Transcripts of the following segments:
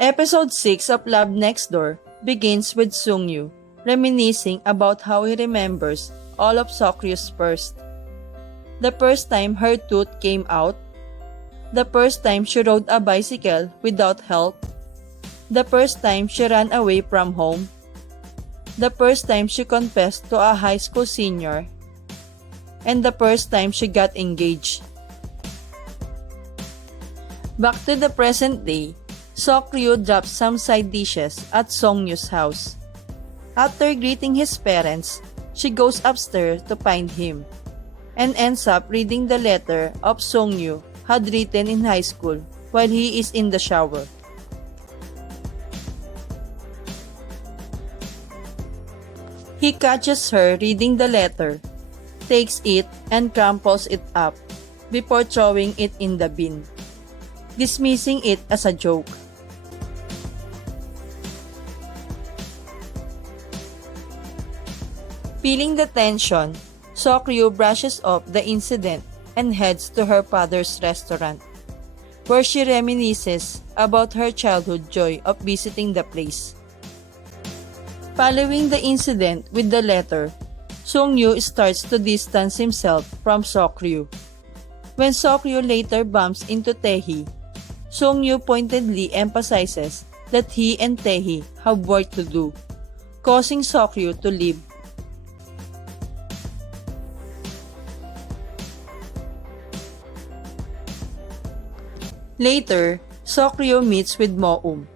Episode 6 of Love Next Door begins with Seung Hyo reminiscing about how he remembers all of Seokryu's first. The first time her tooth came out, the first time she rode a bicycle without help, the first time she ran away from home, the first time she confessed to a high school senior, and the first time she got engaged. Back to the present day, Seok Ryu drops some side dishes at Seung Hyo's house. After greeting his parents, she goes upstairs to find him, and ends up reading the letter of Seung Hyo had written in high school while he is in the shower. He catches her reading the letter, takes it and crumples it up before throwing it in the bin, dismissing it as a joke. Feeling the tension, Seok Ryu brushes off the incident and heads to her father's restaurant, where she reminisces about her childhood joy of visiting the place. Following the incident with the letter, Seung Hyo starts to distance himself from Seok Ryu. When Seok Ryu later bumps into Tae-hee, Seung Hyo pointedly emphasizes that he and Tae-hee have work to do, causing Seok Ryu to leave. Later, Seok Ryu meets with Mo-eum.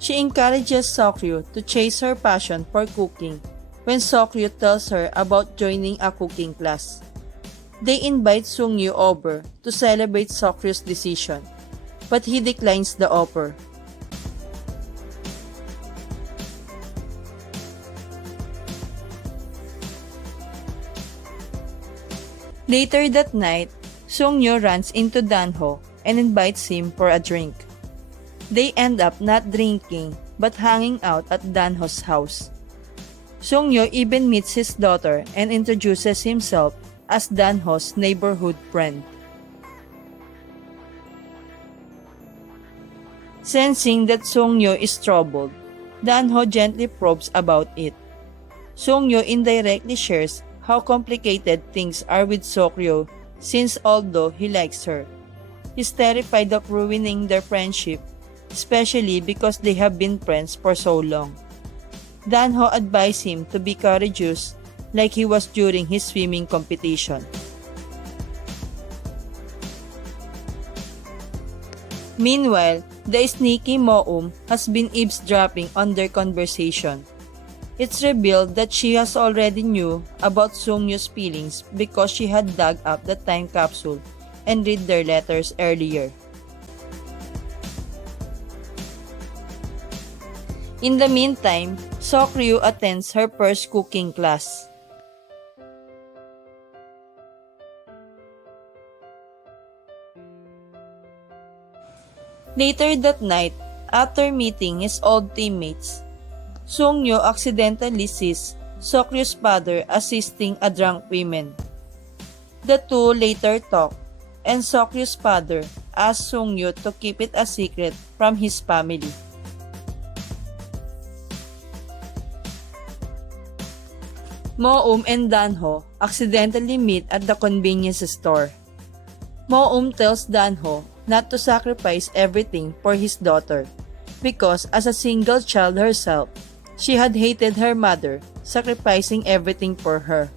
She encourages Seok Ryu to chase her passion for cooking when Seok Ryu tells her about joining a cooking class. They invite Seung Hyo over to celebrate Seok Ryu's decision, but he declines the offer. Later that night, Seung Hyo runs into Dan-ho and invites him for a drink. They end up not drinking but hanging out at Dan-ho's house. Seung Hyo even meets his daughter and introduces himself as Dan-ho's neighborhood friend. Sensing that Seung Hyo is troubled, Dan-ho gently probes about it. Seung Hyo indirectly shares how complicated things are with Seok Ryu since although he likes her, he's terrified of ruining their friendship, especially because they have been friends for so long. Dan-ho advised him to be courageous like he was during his swimming competition. Meanwhile, the sneaky Mo-eum has been eavesdropping on their conversation. It's revealed that she has already knew about Seung Hyo's feelings because she had dug up the time capsule and read their letters earlier. In the meantime, Seok Ryu attends her first cooking class. Later that night, after meeting his old teammates, Seung Hyo accidentally sees Seok Ryu's father assisting a drunk woman. The two later talk, and Seok Ryu's father asks Seung Hyo to keep it a secret from his family. Mo-eum and Dan-ho accidentally meet at the convenience store. Mo-eum tells Dan-ho not to sacrifice everything for his daughter because as a single child herself, she had hated her mother, sacrificing everything for her.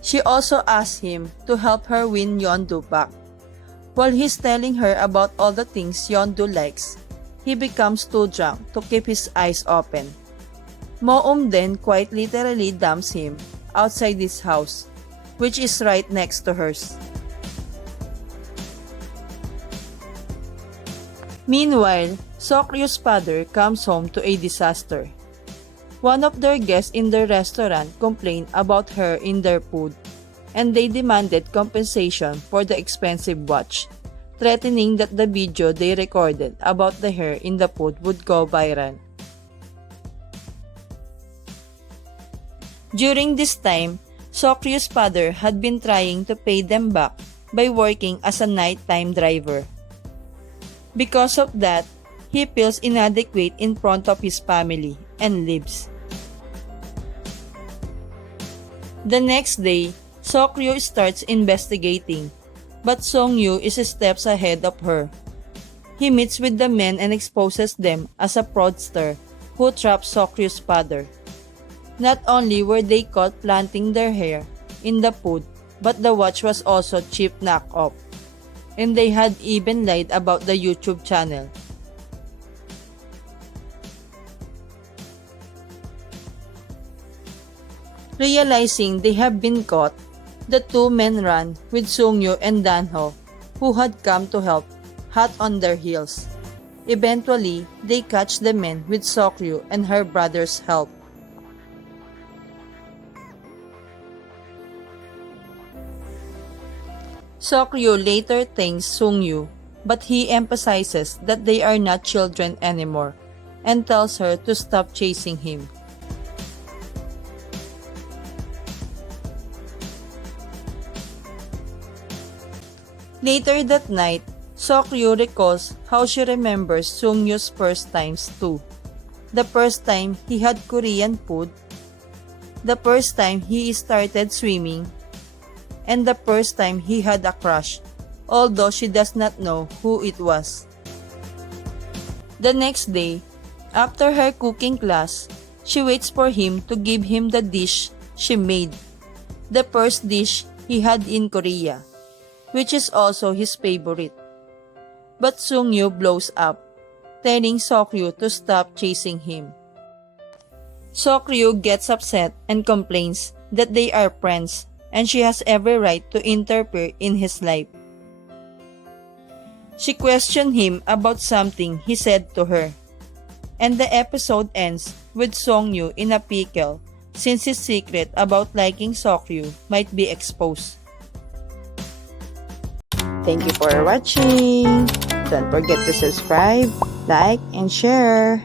She also asks him to help her win Yeondu back. While he's telling her about all the things Yeondu likes, he becomes too drunk to keep his eyes open. Mo-eum then quite literally dumps him outside his house, which is right next to hers. Meanwhile, Seok Ryu's father comes home to a disaster. One of their guests in their restaurant complained about her in their food, and they demanded compensation for the expensive watch, threatening that the video they recorded about the hair in the food would go viral. During this time, Sokryu's father had been trying to pay them back by working as a nighttime driver. Because of that, he feels inadequate in front of his family and leaves. The next day, Seok-ryu starts investigating, but Sung-yu is steps ahead of her. He meets with the men and exposes them as a fraudster who trapped Seok-ryu's father. Not only were they caught planting their hair in the food, but the watch was also cheap knockoff. And they had even lied about the YouTube channel. Realizing they have been caught, the two men ran with Sung-yu and Dan-ho, who had come to help, hot on their heels. Eventually, they catch the men with Seok-ryu and her brother's help. Seok-ryu later thanks Sung-yu, but he emphasizes that they are not children anymore and tells her to stop chasing him. Later that night, Seok-ryu recalls how she remembers Sung-yu's first times too. The first time he had Korean food, the first time he started swimming, and the first time he had a crush, although she does not know who it was. The next day, after her cooking class, she waits for him to give him the dish she made, the first dish he had in Korea, which is also his favorite. But Sung-yu blows up, telling Seok-ryu to stop chasing him. Seok-ryu gets upset and complains that they are friends and she has every right to interfere in his life. She questioned him about something he said to her, and the episode ends with Sung-yu in a pickle since his secret about liking Seok-ryu might be exposed. Thank you for watching. Don't forget to subscribe, like, and share.